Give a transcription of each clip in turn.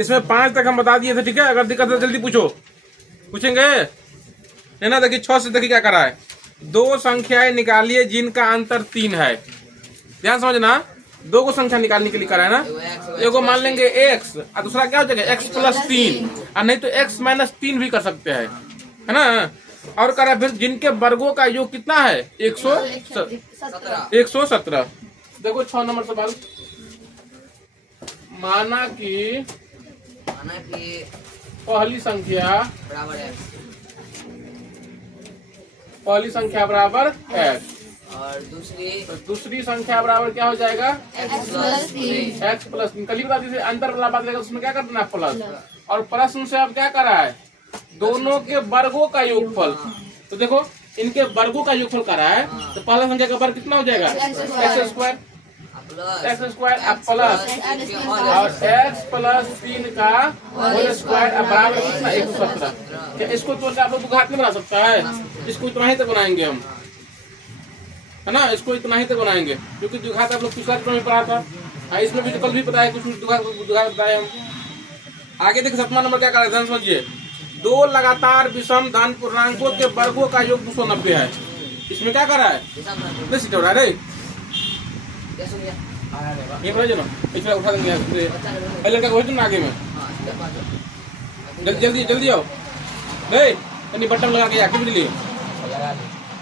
इसमें 5 तक हम बता दिए थे, ठीक है। अगर दिक्कत है जल्दी पूछो, पूछेंगे है ना। देखिए 6 से देखिए क्या करा है, 2 संख्याएं निकालिए जिनका अंतर 3 है। ध्यान समझना, 2 को संख्या निकालने के लिए करा है ना। एगो मान लेंगे x और दूसरा क्या हो जाएगा x प्लस 3, और नहीं तो x माइनस 3 भी कर सकते हैं, है ना। और करा फिर जिनके वर्गों का योग कितना है 117। देखो 6 नंबर सवाल, माना कि पहली संख्या बराबर x और दूसरी संख्या बराबर क्या हो जाएगा x प्लस 3। कल ही बता दीजिए अंतर वाला बात रहेगा, उसमें क्या करना है प्लस। और प्रश्न से अब क्या करा है, दोनों के वर्गों का योगफल। तो देखो इनके वर्गों का योगफल करा है, तो पहला संख्या का वर्ग कितना हो जाएगा x स्क्वायर प्लस और x प्लस 3 का होल स्क्वायर बराबर कितना 117। क्या इसको तो आप लोग घात नहीं बना सकता है, इसको इतना ही तक बनाएंगे हम, है ना। इसको इतना ही तक बनाएंगे क्योंकि द्विघात आप लोग पिछला चैप्टर में पढ़ा था, इसमें भी तो कल भी पता है कुछ द्विघात बताए हम। आगे देखिए 7वां नंबर क्या कर रहे हैं, समझिए। 2 लगातार विषम धन पूर्णांकों के वर्गों का योग 290 है। इसमें क्या कर रहा है, सीट हो रहा है ये इसमें उठा देंगे पहले का आगे में। जल्दी जल्दी आओ नहीं, बटन लगा के आके भी लिए।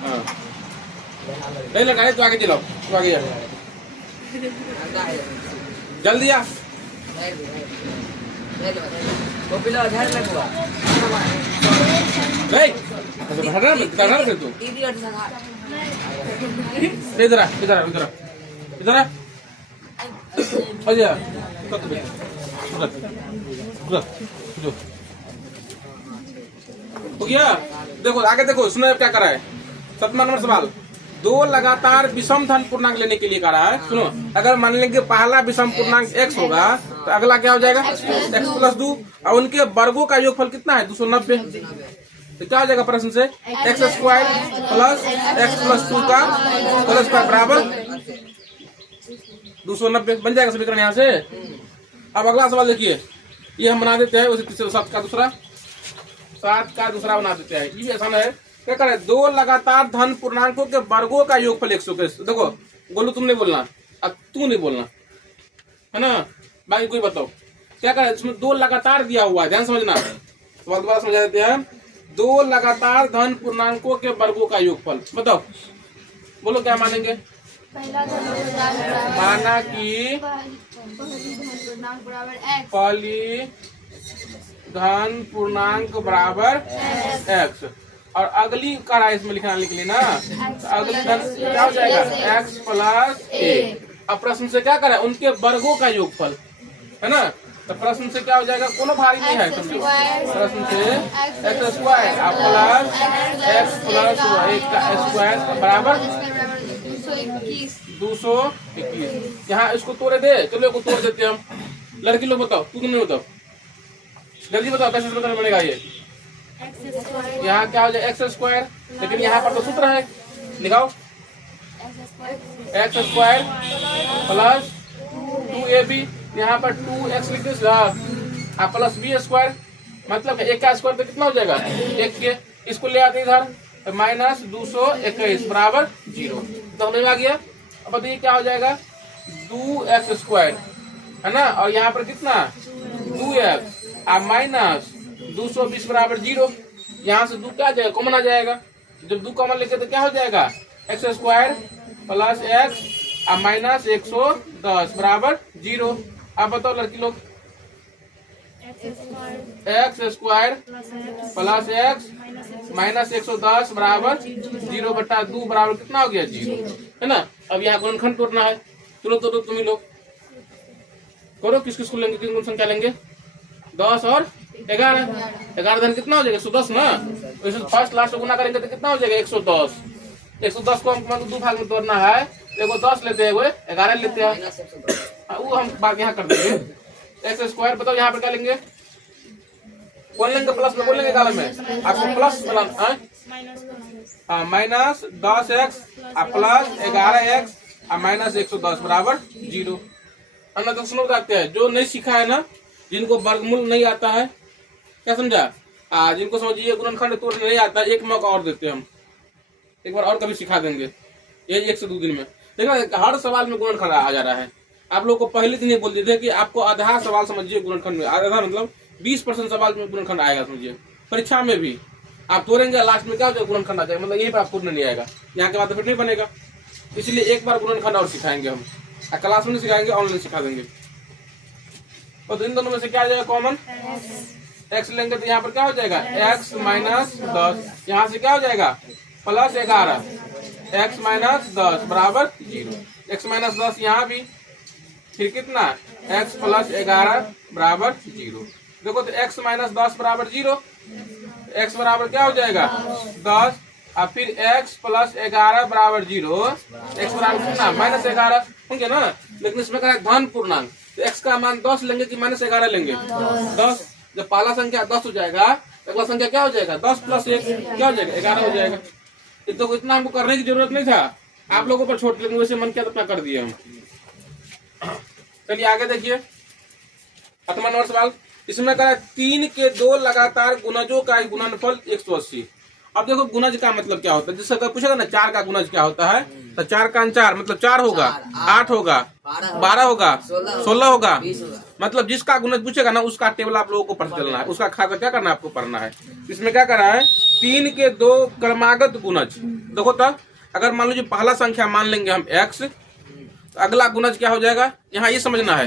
हाँ नहीं लगाए तो आगे चलाओ, तो आगे जा जल्दी आ। इधर इधर इधर इधर हो गया। देखो आगे देखो, सुनो क्या करा है। 7वां नंबर सवाल, 2 लगातार विषम धन पूर्णांक लेने के लिए करा है। सुनो, अगर मान लेंगे पहला विषम पूर्णांक x होगा तो अगला क्या हो जाएगा x प्लस 2, और उनके वर्गों का योगफल कितना है 290। तो क्या हो जाएगा प्रश्न से x square plus x plus 2 का होल स्क्वायर बराबर 290 बन जाएगा समीकरण यहाँ से। अब अगला सवाल देखिए, ये हम बना देते हैं उसे 7 का दूसरा बना देते हैं। ये भी आसान है। क्या करे, 2 लगातार धन पूर्णांकों के वर्गों का योगफल 100। देखो बोलो, तुम नहीं बोलना, अब तू नहीं बोलना, है ना। बाकी कोई बताओ क्या करे, इसमें 2 लगातार दिया हुआ है, ध्यान समझना। सवाल दोबारा समझा देते हैं। 2 लगातार धन पूर्णांकों के वर्गों का योगफल, बताओ बोलो क्या मानेंगे। माना कि पहली धन पूर्णांक बराबर x, और अगली करा इसमें लिखना लिख लेना, तो अगली धन क्या हो जाएगा x प्लस a। अब प्रश्न से क्या करें, उनके वर्गों का योगफल, है ना। तो प्रश्न से क्या हो जाएगा, कोनो भारी नहीं है, समझो। प्रश्न से x square plus x plus y का स्क्वायर बराबर 221। यहाँ इसको तोड़े दे, चलो इसको तोड़ देते हम। लड़की लोग बताओ, तू नहीं बताओ, जल्दी बताओ कैसे सूत्र बनेगा ये। यहाँ क्या हो जाए x स्क्वायर, लेकिन यहाँ पर तो सूत्र है, लिखाओ x स्क्वायर प्लस 2ab, यहाँ पर 2x लिख दे प्लस b स्क्वायर, मतलब 1 का स्क्वायर तो कितना हो जाएगा 1 के, इसको ले आते इधर माइनस 221 बराबर 0। तो समझ में आ गया। अब बताइए क्या हो जाएगा 2x स्क्वायर, है ना, और यहाँ पर कितना 2x माइनस 220 बराबर 0। यहाँ से 2 क्या आ जाएगा, कॉमन आ जाएगा। जब 2 कॉमन लेके तो क्या हो जाएगा x square plus x minus 110 बराबर 0। आप बताओ लड़की लोग, x square plus x minus 110 बराबर 0/2 बराबर कितना हो गया 0, है ना। अब यहाँ गुणनखंड तोड़ना है, चलो तो तुम ही लोग करो, किस किस को लेंगे, किन संख्या लेंगे 10 और 11 धन कितना हो जाएगा 110 ना। तो फर्स्ट लास्ट गुना करेंगे तो कितना हो जाएगा 110। 110 को हमको 2 भाग में तोड़ना है, एगो 10 लेते हैं, एगो 11 लेते हैं, वो हम बात यहाँ कर देंगे। x स्क्वायर बताओ यहाँ पर क्या लेंगे, कौन लेंगे प्लस में, कौन लेंगे कालम में, आपको plus minus 10x plus 11x minus 110 बराबर 0। अन्य तो सुनो बताते हैं, जो नहीं सीखा है ना जिनको वर्गमूल नहीं आता है, क्या समझा, जिनको समझिए गुणनखंड तोड़ने नहीं आता, एक मौका और देते हैं हम, एक बार और कभी सिखा देंगे, ये 1 से 2 दिन में। देखो हर सवाल में गुणनखंड आ जा रहा है। आप लोग को पहले दिन ये बोल दिए थे कि आपको आधा सवाल समझिए गुणनखंड में, आधा मतलब 20% सवाल में गुणनखंड आएगा। समझिए परीक्षा में भी आप तोड़ेंगे, लास्ट में क्या हो जाएगा, गुणनखंड आ जाएगा, मतलब यही पर आप तोड़ने नहीं आएगा, यहाँ के बाद तो फिर नहीं बनेगा। इसलिए एक बार गुणनखंड और सिखाएंगे हम, क्लास में नहीं सिखाएंगे, ऑनलाइन सिखा देंगे। तो इन दोनों में से क्या आ जाएगा कॉमन, x लेंगे तो यहाँ पर क्या हो जाएगा x माइनस 10, यहाँ से क्या हो जाएगा प्लस 11, x माइनस 10 बराबर 0, x माइनस 10 यहाँ भी, फिर कितना x प्लस 11 बराबर 0। देखो तो x माइनस 10 बराबर 0, x बराबर क्या हो जाएगा 10, और फिर x प्लस 11 बराबर 0, x बराबर कितना -11 होंगे ना, लेकिन इसमें क्या है धन पूर्णांक, तो x का मान 10 लेंगे कि -11 लेंगे 10। जब पहला संख्या 10 हो जाएगा, अगला संख्या क्या हो जाएगा 10 प्लस 1 क्या हो जाएगा 11 हो जाएगा। तो इतना हमको करने की जरूरत नहीं था, आप लोगों पर छोड़, लेकिन वैसे मन किया तो अपना कर दिए हम। चलिए आगे देखिए 8वां नंबर सवाल, इसमें कहा 3 के 2 लगातार गुणजों का गुणनफल 180। अब देखो गुणज का मतलब क्या होता है, जिससे अगर पूछेगा ना 4 का गुणज क्या होता है, तो 4 का 4 मतलब 4 होगा, 8 होगा, 12 होगा, 16 होगा, मतलब जिसका गुणज पूछेगा ना उसका टेबल आप लोगों को पढ़ चलना है, उसका खाकर क्या करना है आपको पढ़ना है। इसमें क्या करा है 3 के 2 क्रमागत गुणज। देखो तो अगर मान लीजिए पहला संख्या मान लेंगे हम x, तो अगला गुणज क्या हो जाएगा, यहाँ ये समझना है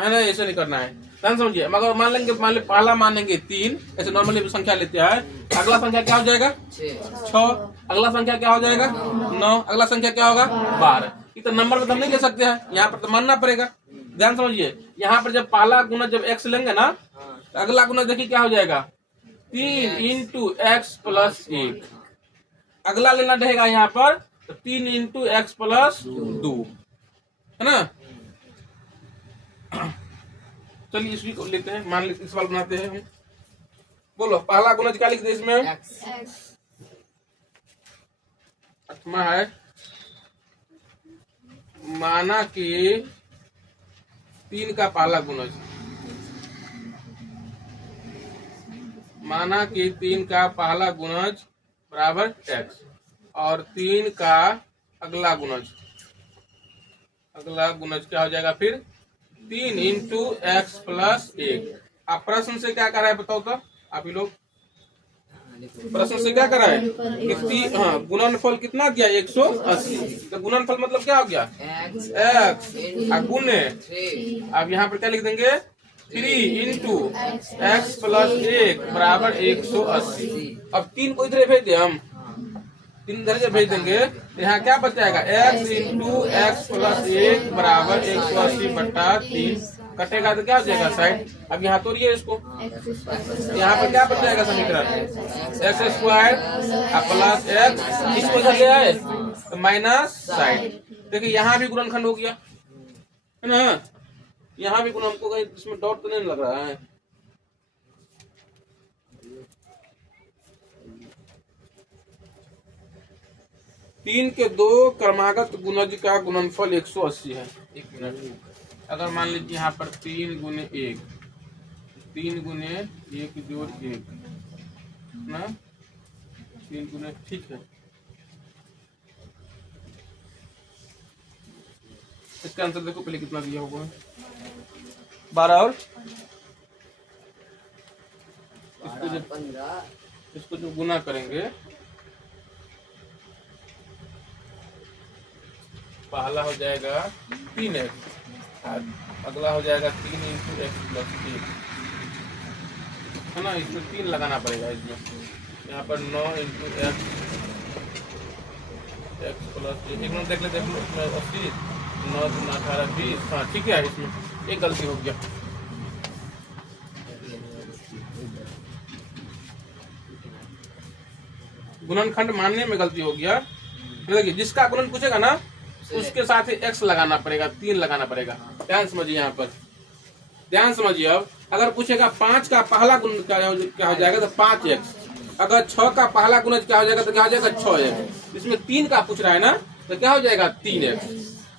ना, ऐसे नहीं करना है, ध्यान समझिए। मगर मान लेंगे पहला मान लेंगे 3, ऐसे नॉर्मली संख्या लेते हैं, अगला संख्या क्या हो जाएगा 6, अगला संख्या क्या हो जाएगा 9, अगला संख्या क्या होगा 12। ये तो नंबर में तो हम नहीं ले सकते हैं, यहाँ पर तो मानना पड़ेगा। ध्यान समझिए, यहाँ पर जब पहला गुणज जब x लेंगे ना, तो अगला गुणज देखिए क्या हो जाएगा 3 इंटू x प्लस 1, अगला लेना रहेगा यहाँ पर तो 3 इंटू x प्लस 2, है ना। चलिए इसवी को लेते हैं, मान लीजिए सवाल बनाते हैं हम। बोलो पहला गुणज क्या लिखते हैं इसमें, 8वां है, माना कि 3 का पहला गुणज, माना कि 3 का पहला गुणज बराबर x और 3 का अगला गुणज, अगला गुणज क्या हो जाएगा फिर 3 इंटू एक्स प्लस 1। आप प्रश्न से क्या कर रहा है बताओ तो, आप ही लोग प्रश्न से क्या कर रहा है कि गुणनफल कितना दिया 180, तो गुणनफल मतलब क्या हो गया x गुणे, अब यहाँ पर क्या लिख देंगे 3 इंटू एक्स प्लस 1 बराबर 180। अब 3 को इधर भेज दे हम, 3 इधर भेज देंगे, यहाँ क्या बचाएगा x इंटू एक्स प्लस 1 बराबर 180 बटा 3, कटेगा तो क्या हो जाएगा साइड। अब यहाँ तोड़िए इसको, यहाँ पर क्या बच जाएगा समीकरण x स्क्वायर प्लस x, इसको इधर ले आए तो माइनस साइड। देखिए यहाँ भी गुणनखंड हो गया है ना, यहाँ भी गुण, हमको कहीं इसमें डॉट तो नहीं लग रहा है। तीन के 2 क्रमागत गुणज का गुणनफल 180 है। 1 मिनट, अगर मान लीजिए यहाँ पर 3 गुने 1, 3 गुने 1 जोड़ 1 ना, 3 गुने, ठीक है, इसका आंसर देखो पहले कितना दिया होगा 12, और इसको जो गुना करेंगे, पहला हो जाएगा 3x, अगला हो जाएगा 3 इंटू एक्स प्लस 1, है ना, इसमें 3 लगाना पड़ेगा इसमें, यहाँ पर 9 इंटू एक्स प्लस 1, एक मिनट देख ले, इसमें 80, 9 3 18 20, हाँ ठीक है, इसमें एक गलती हो गया। गुणनखंड मानने में गलती हो गया। देखिए जिसका गुणन पूछेगा ना उसके साथ ही x लगाना पड़ेगा, 3 लगाना पड़ेगा। ध्यान समझिए, यहाँ पर ध्यान समझिए। अब अगर पूछेगा 5 का पहला गुणज क्या हो जाएगा तो 5x, अगर 6 का पहला गुणज क्या हो जाएगा तो क्या हो जाएगा 6x। इसमें 3 का पूछ रहा है ना तो क्या हो जाएगा 3x,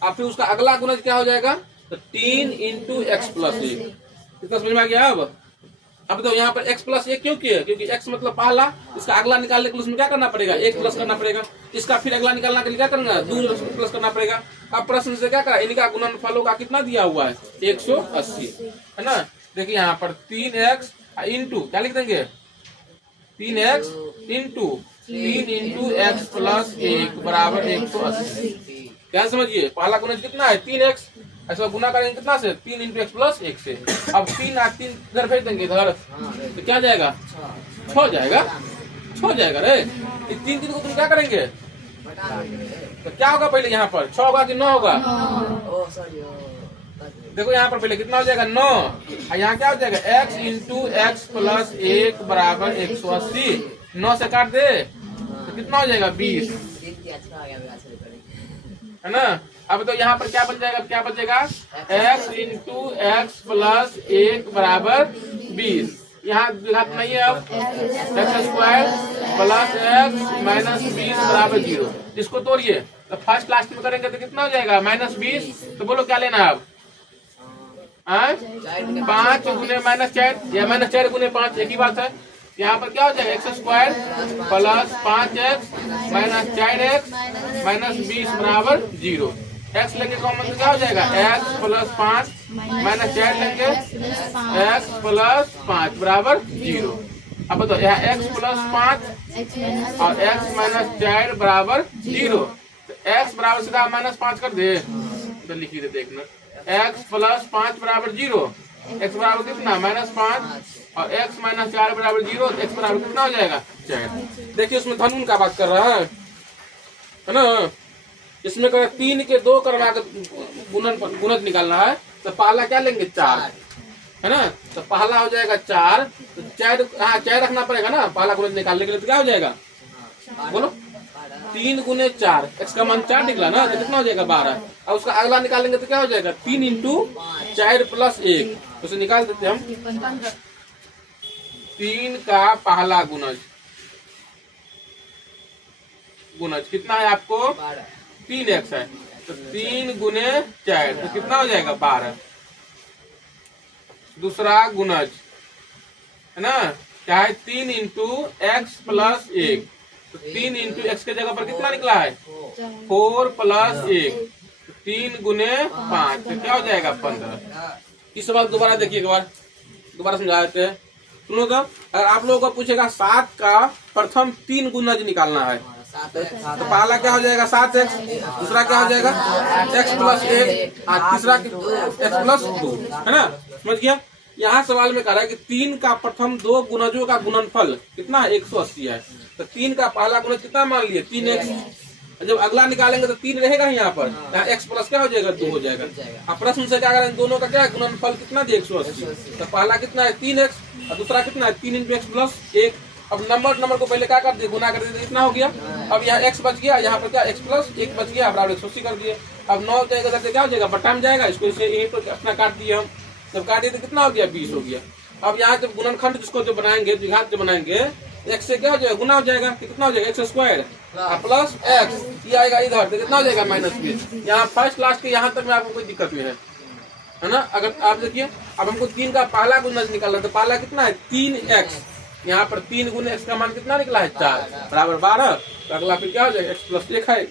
और फिर उसका अगला गुणज क्या हो जाएगा तो 3 इंटू एक्स प्लस 1, इतना समझ में आ गया? अब तो यहाँ पर x प्लस एक क्यों किया? क्योंकि x मतलब पहला, इसका अगला निकालने के लिए उसमें क्या करना पड़ेगा? एक प्लस करना पड़ेगा। इसका फिर अगला निकालने के लिए क्या करना है? 2 प्लस करना पड़ेगा। अब प्रश्न से क्या करा? इनका गुणनफलों का कितना दिया हुआ है? 180, है ना। देखिए यहाँ पर 3x इंटू क्या लिख देंगे? 3x into 3 into x plus 1 बराबर 180। क्या समझिए? पहला गुणज कितना है? 3x, ऐसा गुना करेंगे कितना से? 3 इंटू एक्स प्लस 1 से। अब 3 इधर भेज देंगे इधर, तो क्या जाएगा? 6 जाएगा, 6 जाएगा रे। 3 को तुम क्या करेंगे? तो क्या होगा पहले यहाँ पर? 6 होगा कि 9 होगा? देखो यहाँ पर पहले कितना हो जाएगा? 9। और यहाँ क्या हो जाएगा? x इंटू एक्स प्लस 1 बराबर 180। 9 से काट दे तो कितना हो जाएगा? 20, है ना। अब तो यहाँ पर क्या बन जाएगा? क्या बचेगा? x इंटू एक्स प्लस 1 बराबर 20। यहाँ घात नहीं है, अब x square plus x minus 20 बराबर 0। इसको तोड़िए तो फर्स्ट लास्ट में करेंगे तो कितना हो जाएगा? -20। तो बोलो क्या लेना है अब? 5 गुने -4 या -4 गुने 5 एक ही बात है। यहाँ पर क्या हो जाएगा? X square plus 5x minus 4x minus 20 बराबर 0। x लेंगे कॉमन तो क्या हो जाएगा? x प्लस 5 माइनस 4 लेंगे x प्लस 5 बराबर 0। अब बताओ यहाँ x प्लस 5 और x माइनस 4 बराबर 0। तो x बराबर सीधा -5 कर दे तो लिखी दे देखना। x प्लस 5 बराबर 0, x बराबर कितना? -5 और x माइनस 4 बराबर 0। x बराबर कितना हो जाएगा? 4। देखिए उसमें धनुन का बात कर रहा है ना। इसमें कर 3 के 2 करवा कर गुणज निकालना है तो पहला क्या लेंगे? 4, है ना। तो पहला हो जाएगा 4, तो 4 रखना पड़ेगा ना पहला गुणज निकालने के लिए। तो क्या हो जाएगा? बोलो 3 गुने 4, x का मान 4 निकला ना, तो कितना हो जाएगा? 12। और उसका अगला निकालेंगे तो क्या हो जाएगा? 3 इंटू 4 प्लस 1, उसे निकाल देते हम। 3 का पहला गुणज कितना है आपको? 3x है, तो 3 गुने 4 तो कितना हो जाएगा? 12। दूसरा गुणज है ना, क्या है? 3 इंटू एक्स प्लस 1, तो 3 इंटू एक्स के जगह पर कितना निकला है? 4 प्लस 1, 3 गुने 5 तो क्या हो जाएगा? 15। इस सवाल दोबारा देखिए, एक बार दोबारा समझा देते हैं, सुनो तो। अगर आप लोगों को पूछेगा 7 का प्रथम 3 गुणज निकालना है तो पहला क्या हो जाएगा? 7x, दूसरा क्या हो जाएगा? x प्लस 1 और तीसरा x प्लस 2, है ना। समझ गया? यहाँ सवाल में कह रहा है कि 3 का प्रथम 2 गुणजों का गुणनफल कितना? 180 है। तो 3 का पहला गुणज कितना मान लिए? 3x। जब अगला निकालेंगे तो 3 रहेगा यहाँ पर, यहाँ x प्लस क्या हो जाएगा? 2 हो जाएगा। अब प्रश्न से क्या करेंगे? दोनों का क्या है? गुणनफल कितना दिया? 180। तो पहला कितना है? 3x और दूसरा कितना है? 3 इंटू एक्स प्लस 1। अब नंबर को पहले क्या कर दिए? गुना कर दिए, इतना हो गया। अब यहाँ x बच गया, यहाँ पर क्या? x प्लस 1 बच गया, बराबर 180 कर दिए। अब 9 जाएगा तो क्या हो जाएगा? बट्टा में जाएगा, इसको इसे यहीं पर अपना काट दिए हम। जब काट दिए तो कितना हो गया? 20 हो गया। अब यहाँ जब गुणनखंड जिसको जो बनाएंगे, द्विघात जो बनाएंगे, x से क्या हो जाएगा? गुना हो जाएगा, कितना हो जाएगा? एक्स स्क्वायर प्लस x, ये आएगा इधर तो कितना हो जाएगा? -20। यहाँ फर्स्ट क्लास के यहाँ तक में आपको कोई दिक्कत नहीं है ना। अगर आप देखिए, अब हमको 3 का पहला गुणज निकालना है तो पहला कितना है? 3x, यहाँ पर 3 गुने x का मान कितना निकला है? 4 बराबर 12। तो अगला फिर क्या हो जाएगा? x प्लस 1 है,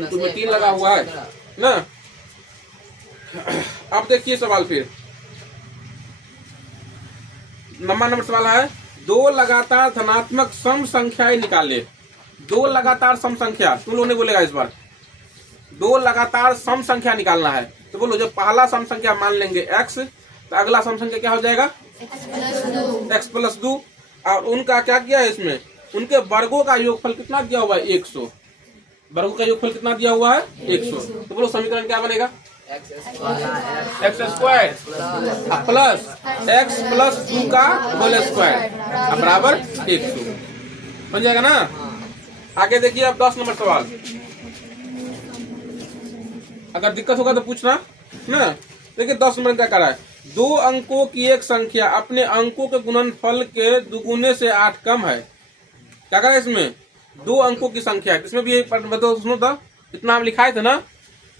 तो में 3 लगा हुआ है ना। अब देखिए सवाल, फिर नंबर सवाल है, 2 लगातार धनात्मक सम संख्याएं निकाले। 2 लगातार सम संख्या, तुम लोगों ने बोलेगा इस बार 2 लगातार सम संख्या निकालना है। तो बोलो, जब पहला सम संख्या मान लेंगे x, तो अगला सम संख्या क्या हो जाएगा? x plus 2। और उनका क्या किया है? इसमें उनके वर्गों का योगफल कितना दिया हुआ है? 100। वर्गों का योगफल कितना दिया हुआ है? 100। तो बोलो समीकरण क्या बनेगा? X square plus x plus 2 का होल स्क्वायर बराबर 100 बन जाएगा ना। आगे देखिए अब 10 नंबर सवाल, अगर दिक्कत होगा तो पूछना ना। देखिए 10 नंबर क्या करा है? 2 अंकों की एक संख्या अपने अंकों के गुणनफल के दुगुने से 8 कम है। क्या करा इसमें? 2 अंकों की संख्या, इसमें भी बताओ, सुनो तो, इतना हम लिखाए थे ना,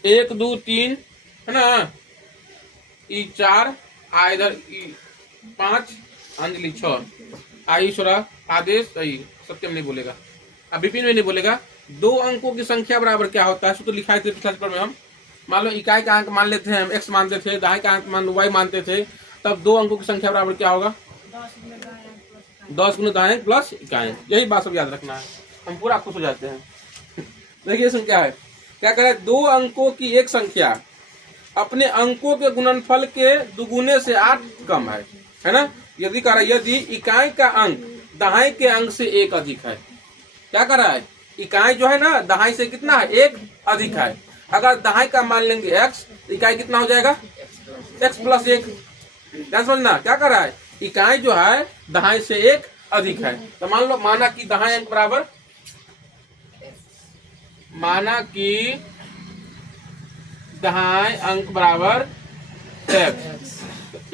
1 2 3 है ना, 4 आ इधर 5 अंजलि 6 आई ईश्वरा आदेश सही सत्यम नहीं बोलेगा। अब विपिन में नहीं बोलेगा। दो अंकों की संख्या बराबर क्या होता है, तो लिखा है पिछले पेपर में हम। मान लो इकाई का अंक मान लेते हैं हम एक्स मानते थे, दहाई का अंक मान वाई मानते थे, तब दो अंकों की संख्या बराबर क्या होगा 10 गुना दाएं प्लस इकाई। यही बात सब याद रखना है, हम पूरा खुश हो जाते हैं। देखिए इसमें क्या है, क्या कह रहे हैं, दो अंकों की एक संख्या अपने अंकों के गुणनफल के दुगुने से 8 कम है ना। यदि कह रहा है यदि इकाई का अंक दहाई के अंक से 1 अधिक है, क्या कर रहा है, इकाई जो है ना दहाई से कितना है 1 अधिक है। अगर दहाई का मान लेंगे x, इकाई कितना हो जाएगा x प्लस 1। क्या समझना, क्या कर रहा है, इकाई जो है दहाई से 1 अधिक है। तो मान लो माना कि दहाई अंक बराबर, माना कि दहाई अंक बराबर x,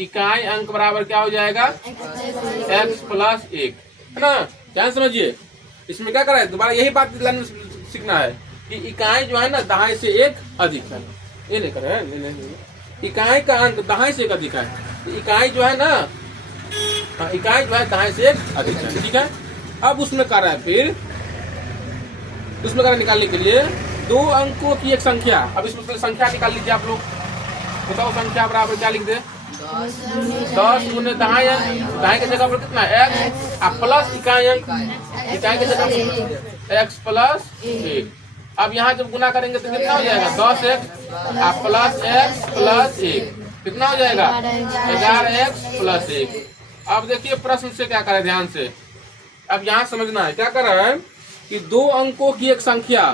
इकाई अंक बराबर क्या हो जाएगा x प्लस 1, है ना। ध्यान समझिए, इसमें क्या करा है, दोबारा यही बात सीखना है कि इकाई जो है ना दहाई से 1 अधिक है। ये नहीं करे, इकाई का अंक दहाई से 1 अधिक है, तो इकाई जो है ना, इकाई जो है दहाई से 1 अधिक है, ठीक है। अब उसमें कर रहा है, फिर उसमें कर निकालने के लिए दो अंकों की एक संख्या। अब इसमें संख्या निकाल लीजिए आप लोग, बताओ संख्या बराबर क्या लिख दे 10 गुने दहाई अंक, दहाई की जगह पर कितना x प्लस इकाई अंक, इकाई की जगह पर x प्लस 1। अब यहाँ जब गुना करेंगे तो कितना हो जाएगा 10x प्लस x प्लस 1, कितना हो जाएगा 11x प्लस 1। अब देखिए प्रश्न से क्या करे, ध्यान से अब यहाँ समझना है। क्या कर रहा है कि दो अंकों की एक संख्या,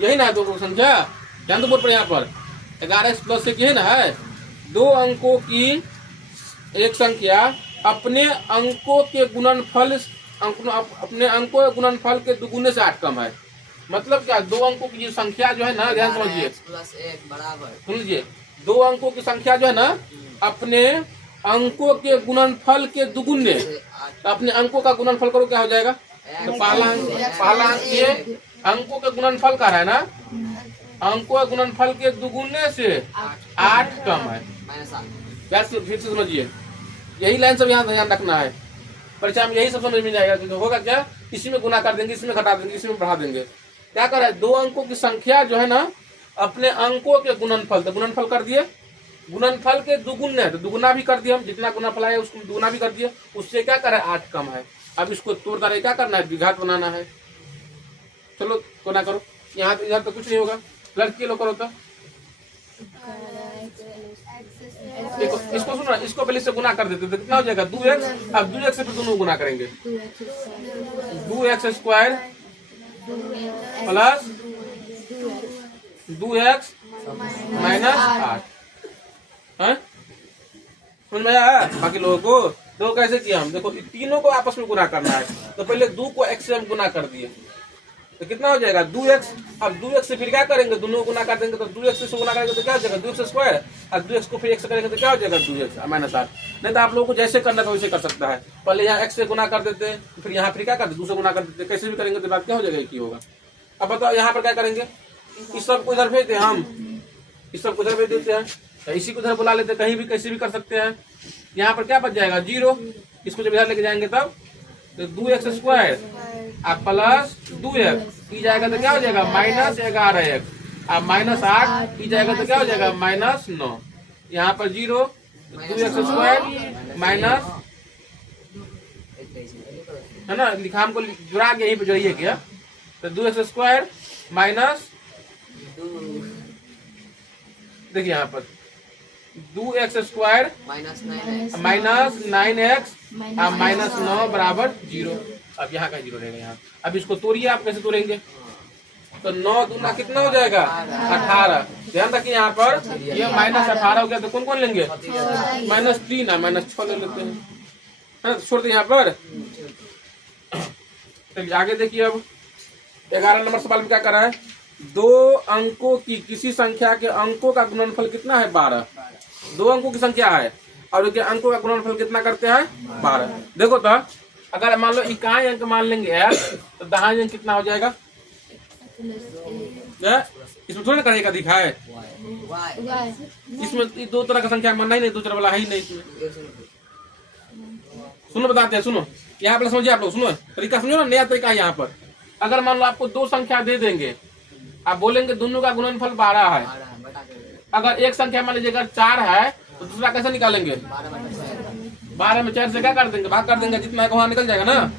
यही ना है दो संख्या, ध्यान तो बोल पड़े यहाँ पर 11x प्लस 1 है ना, है दो अंकों की एक संख्या अपने अंकों के गुणनफल, अपने अंकों के गुणनफल के दुगुने से 8 कम है। मतलब क्या, दो अंकों की संख्या जो है ना, ध्यान समझिए, सुन लीजिए, दो अंकों की संख्या जो है ना अपने अंकों के गुणनफल के दुगुने, अपने अंकों का गुणनफल करो क्या हो जाएगा, तो पहला अंक ये अंकों के गुणनफल का है ना, अंकों के गुणनफल के दुगुने से 8 कम है। फिर से समझिए, यही लाइन सब यहाँ ध्यान रखना है, परीक्षा में यही सब समझ में आएगा। तो होगा क्या, इसी में गुना कर देंगे, इसमें घटा देंगे, इसमें बढ़ा देंगे। क्या कर रहा है, दो अंकों की संख्या जो है ना अपने अंकों के गुणनफल, तो गुणनफल कर दिए, गुणनफल के दुगुने, तो दुगुना भी कर दिया हम, जितना गुणनफल आया उसको दुगुना भी कर दिया, उससे क्या कर रहा है 8 कम है। अब इसको तोड़ ताड़ क्या करना है, द्विघात बनाना है। चलो गुना करो, यहाँ तो इधर तो कुछ नहीं होगा, लड़की लोग करो तो इसको सुनो, इसको पहले से गुना कर देते तो कितना हो जाएगा 2x। अब 2x से फिर दोनों गुना करेंगे, 2x square plus 2x minus 8 है, समझ में आया। बाकी लोगों को तो कैसे किया हम, देखो तीनों को आपस में गुना करना है, तो पहले 2 को x से हम गुना कर दिए, तो कितना हो जाएगा 2x। अब 2x से फिर क्या करेंगे, दोनों गुना कर देंगे, तो 2x से गुना करेंगे तो क्या हो जाएगा 2x स्क्वायर, और 2x को फिर x से करेंगे तो क्या हो जाएगा 2x माइनस 8। नहीं तो आप लोगों को जैसे करना था वैसे कर सकता है, पहले यहाँ x से गुना कर देते, फिर यहाँ फिर क्या करते 2 से गुना कर देते, कैसे भी करेंगे तो बात क्या हो जाएगा एक ही होगा। अब बताओ यहाँ पर क्या करेंगे, इस सब को इधर भेज दे, हम इस सब को इधर भेज देते हैं, तो इसी को इधर बुला लेते, कहीं भी कैसे भी कर सकते हैं। यहाँ पर क्या बच जाएगा 0, इसको जब इधर लेके जाएंगे तब तो 2x स्क्वायर प्लस 2x की जाएगा तो क्या हो जाएगा माइनस 11x, अब माइनस 8 की जाएगा तो क्या हो जाएगा माइनस 9। यहाँ पर 0, 2x स्क्वायर माइनस, है ना, लिखा हमको जुड़ा के यहीं पे जोड़िए क्या, तो 2x स्क्वायर माइनस, देखिए यहाँ पर 2x square minus 9x minus 9 बराबर 0। अब यहाँ का 0 रहेगा यहाँ। अब इसको तोड़िए, आप कैसे तोड़ेंगे, तो 9 दूना कितना हो जाएगा 18। ध्यान रखिए यहाँ पर ये माइनस 18 हो गया, तो कौन कौन लेंगे माइनस 3 है, माइनस 6 ले लेते हैं, है छोड़ दे यहाँ पर। चलिए आगे देखिए, अब 11 नंबर सवाल में क्या कर रहा है, दो अंकों की किसी संख्या के अंकों का गुणनफल कितना है 12। दो अंकों की संख्या है और उसके अंकों का गुणनफल कितना करते हैं 12। देखो तो अगर मान लो इकाई अंक मान लेंगे x, तो दहाई अंक कितना हो जाएगा इसमें थोड़ा ना करेगा दिखा है, इसमें दो तरह का संख्या मानना ही नहीं, दूसरा वाला है ही नहीं इसमें। सुनो बताते हैं, सुनो यहाँ पर समझिए आप लोग, सुनो तरीका समझो ना, नया तरीका है यहाँ पर। अगर मान लो आपको दो संख्या दे देंगे, आप बोलेंगे दोनों का गुणनफल 12 है। अगर एक संख्या मान लीजिए अगर 4 है तो दूसरा कैसे निकालेंगे? 12 में 4 से क्या कर देंगे? भाग कर देंगे, जितना है वहां निकल जाएगा ना।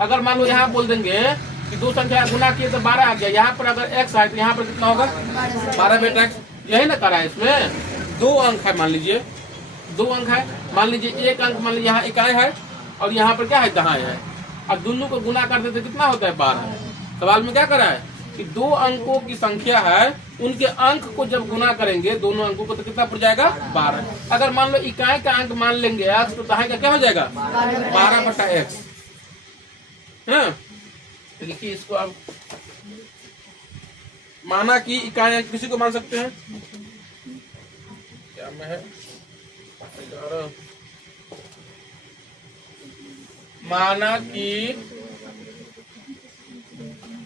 अगर मान लो यहाँ बोल देंगे कि दो संख्या गुना किए तो 12 आ गया, यहाँ पर अगर x है तो यहाँ पर कितना होगा? 12 बेटा x। यही ना करा है, इसमें 2 अंक है, मान लीजिए 2 अंक है, मान लीजिए एक अंक मान लीजिए यहाँ इकाई है और यहाँ पर क्या है? दहाई है। अब दोनों को गुना कर देते कितना होता है? 12। सवाल में क्या करा है कि 2 अंकों की संख्या है, उनके अंक को जब गुना करेंगे दोनों अंकों को तो कितना पड़ जाएगा? 12। अगर मान लो इकाई का अंक मान लेंगे x तो दहाई का क्या हो जाएगा? 12/x। हाँ लिखिए इसको आप, माना कि इकाई अंक किसी को मान सकते हैं, क्या में है? माना कि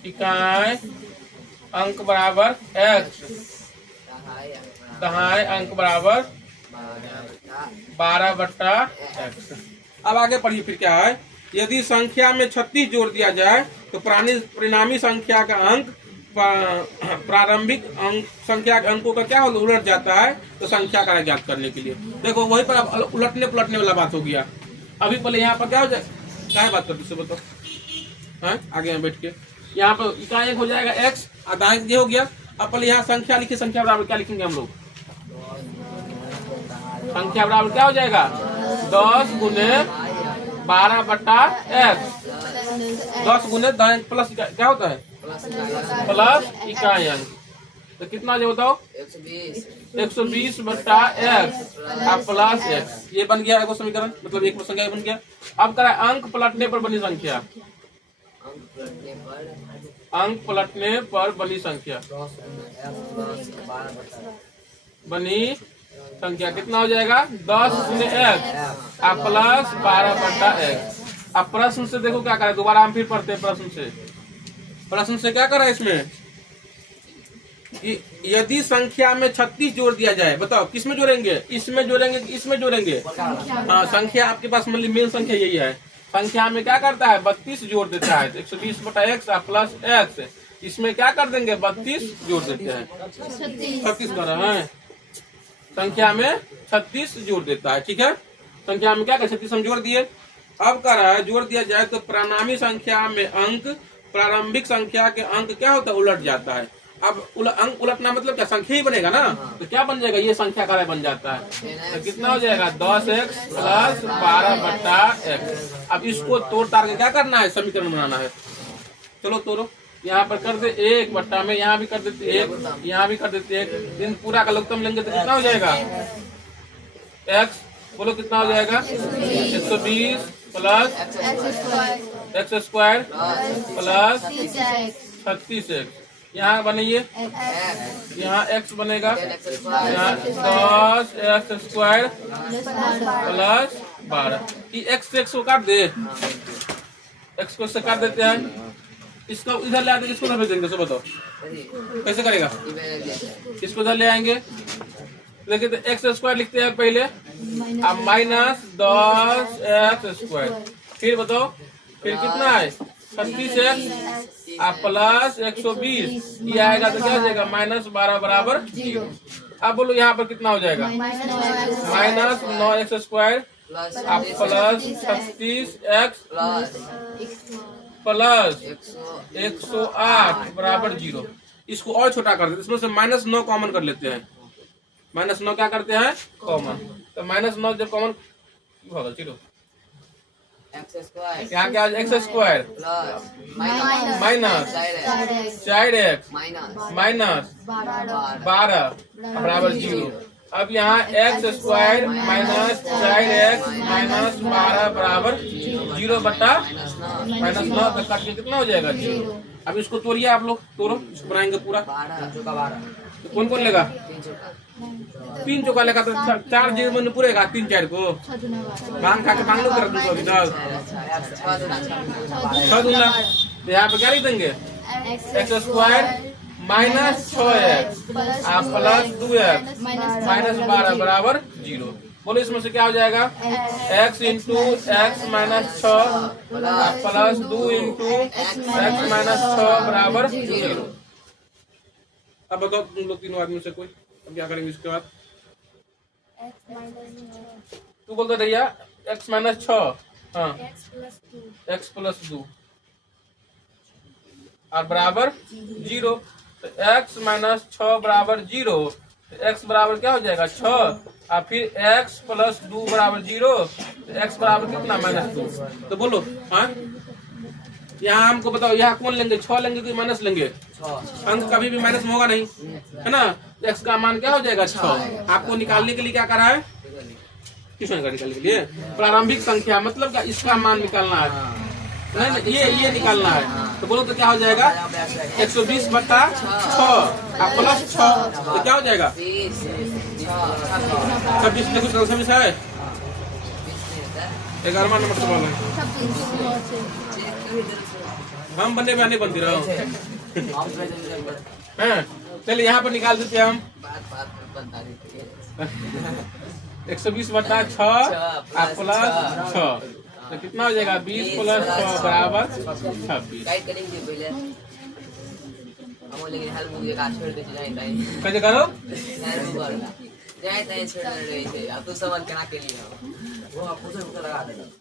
इकाई अंक बराबर x, दहाई अंक बराबर 12/x। अब आगे पढ़िए फिर क्या है, यदि संख्या में 36 जोड़ दिया जाए तो परिणामी संख्या का अंक प्रारंभिक अंक संख्या के अंकों का क्या होगा? उलट जाता है। तो संख्या का ज्ञात करने के लिए देखो वहीं पर अब उलटने पलटने वाला बात हो गया। अभी पहले यहाँ पर क्या हो जाए, क्या बात करते इससे बताओ, हाँ आगे यहाँ बैठ के यहाँ पर इकाई हो जाएगा x, दाएं ये हो गया। अब पहले यहाँ संख्या लिखिए, संख्या बराबर क्या लिखेंगे हम लोग? संख्या बराबर क्या हो जाएगा? 10 गुने 12/x, 10 गुने दाएं प्लस क्या होता है? प्लस इकाई अंक, तो कितना जो बताओ? 120/x plus x। ये बन गया एक समीकरण, मतलब एक संख्या बन गया। अब करा अंक पलटने पर बनी संख्या, अंक पलटने पर बनी संख्या, बनी संख्या कितना हो जाएगा? 10 गुने x प्लस 12/x। अब प्रश्न से देखो क्या करें, दोबारा हम फिर पढ़ते हैं प्रश्न से। प्रश्न से क्या करा इसमें कि यदि संख्या में 36 जोड़ दिया जाए, बताओ किस में जोड़ेंगे? इसमें जोड़ेंगे, इसमें जोड़ेंगे? हाँ संख्या आपके पास मतलब मेन संख्या यही है। संख्या में क्या करता है? 32 जोड़ देता है, 120/x प्लस x। इसमें क्या कर देंगे? 32 जोड़ देते हैं, 36 कर रहे हैं। संख्या में 36 जोड़ देता है, ठीक है। संख्या में क्या कर 36 हम जोड़ दिए। अब कर रहा है जोड़ दिया जाए तो परिणामी संख्या में अंक प्रारंभिक संख्या के अंक क्या होता है? उलट जाता है। अब अंक उलटना मतलब क्या? संख्या ही बनेगा ना, तो क्या बन जाएगा? ये संख्या का बन जाता है। तो कितना हो जाएगा? 10x plus 12/x। अब इसको तोड़ ताड़ के क्या करना है? समीकरण बनाना है। चलो तोड़ो, यहाँ पर कर दे 1/, में यहाँ भी कर देते 1, यहाँ भी कर देते 1। इन पूरा का लघुत्तम लेंगे तो कितना हो जाएगा? x बोलो कितना हो जाएगा? 120 प्लस x² प्लस 36x। यहाँ बनाइए, यहाँ x बनेगा, यहाँ 10x² प्लस 12। x से x को काट दे, x को से काट देते हैं। इसको इधर ले आते, इसको इधर भेज देंगे। सब बताओ कैसे करेगा? इसको इधर ले आएंगे, देखिए तो x² लिखते हैं पहले, अब माइनस 10x²। फिर बताओ फिर कितना है? 36x plus 120। ये आएगा तो क्या हो जाएगा? -12/0। अब बोलो यहाँ पर कितना हो जाएगा? -9x² प्लस 36x प्लस 108 बराबर 0। इसको और छोटा कर देते, इसमें से -9 कॉमन कर लेते हैं। -9 क्या करते हैं? कॉमन। तो -9 जब कॉमन होगा 0, यहाँ क्या? x² माइनस 4x माइनस 12 बराबर 0। अब यहाँ x² माइनस 4x माइनस 12 बराबर 0/-9 तक काट के कितना हो जाएगा? 0। अब इसको तोड़िए आप लोग, तोड़ो, इसको बनाएंगे पूरा। तो कौन कौन लेगा? 3 चौका लेगा तो 4 0 में पूरेगा, 3 4 को भांग खा के भांग लो कर दूंगा इधर 6 दूंगा। तो यहाँ पे क्या लिख देंगे? x² माइनस 6x आप प्लस 2x माइनस 12 बराबर 0। बोलो इसमें से क्या हो जाएगा? x into x minus 6 plus 2 into x minus 6 बराबर 0। अब बताओ तुम लोग तीनों आदमी से कोई अब क्या करेंगे इसके बाद? तू बोलता भैया x माइनस 6 हाँ x प्लस 2 और बराबर 0। तो x माइनस 6 बराबर 0। x बराबर क्या हो जाएगा? 6 और फिर x प्लस 2 बराबर 0। तो x बराबर कितना? माइनस 2। तो बोलो हाँ यहाँ हमको बताओ यहाँ कौन लेंगे? 6 लेंगे कि माइनस लेंगे? अंक कभी भी माइनस में होगा नहीं है ना। x का मान क्या हो जाएगा? 6। आपको निकालने के लिए क्या करा है? क्यों निकालने के लिए प्रारंभिक संख्या मतलब क्या इसका मान निकालना है नहीं ये निकालना है। तो बोलो तो क्या हो जाएगा? 120 बटा 6 प्लस 6 तो क्या हो जाएगा? 26। देखो 26 है 11वां नंबर सवाल है। हम बनने में नहीं बनती रहो हैं। चलिए यहाँ पर निकाल देते हैं हम 120 बटा 6 प्लस 6 तो कितना हो जाएगा? 20 प्लस 6 बराबर 26। कैसे करो? जाए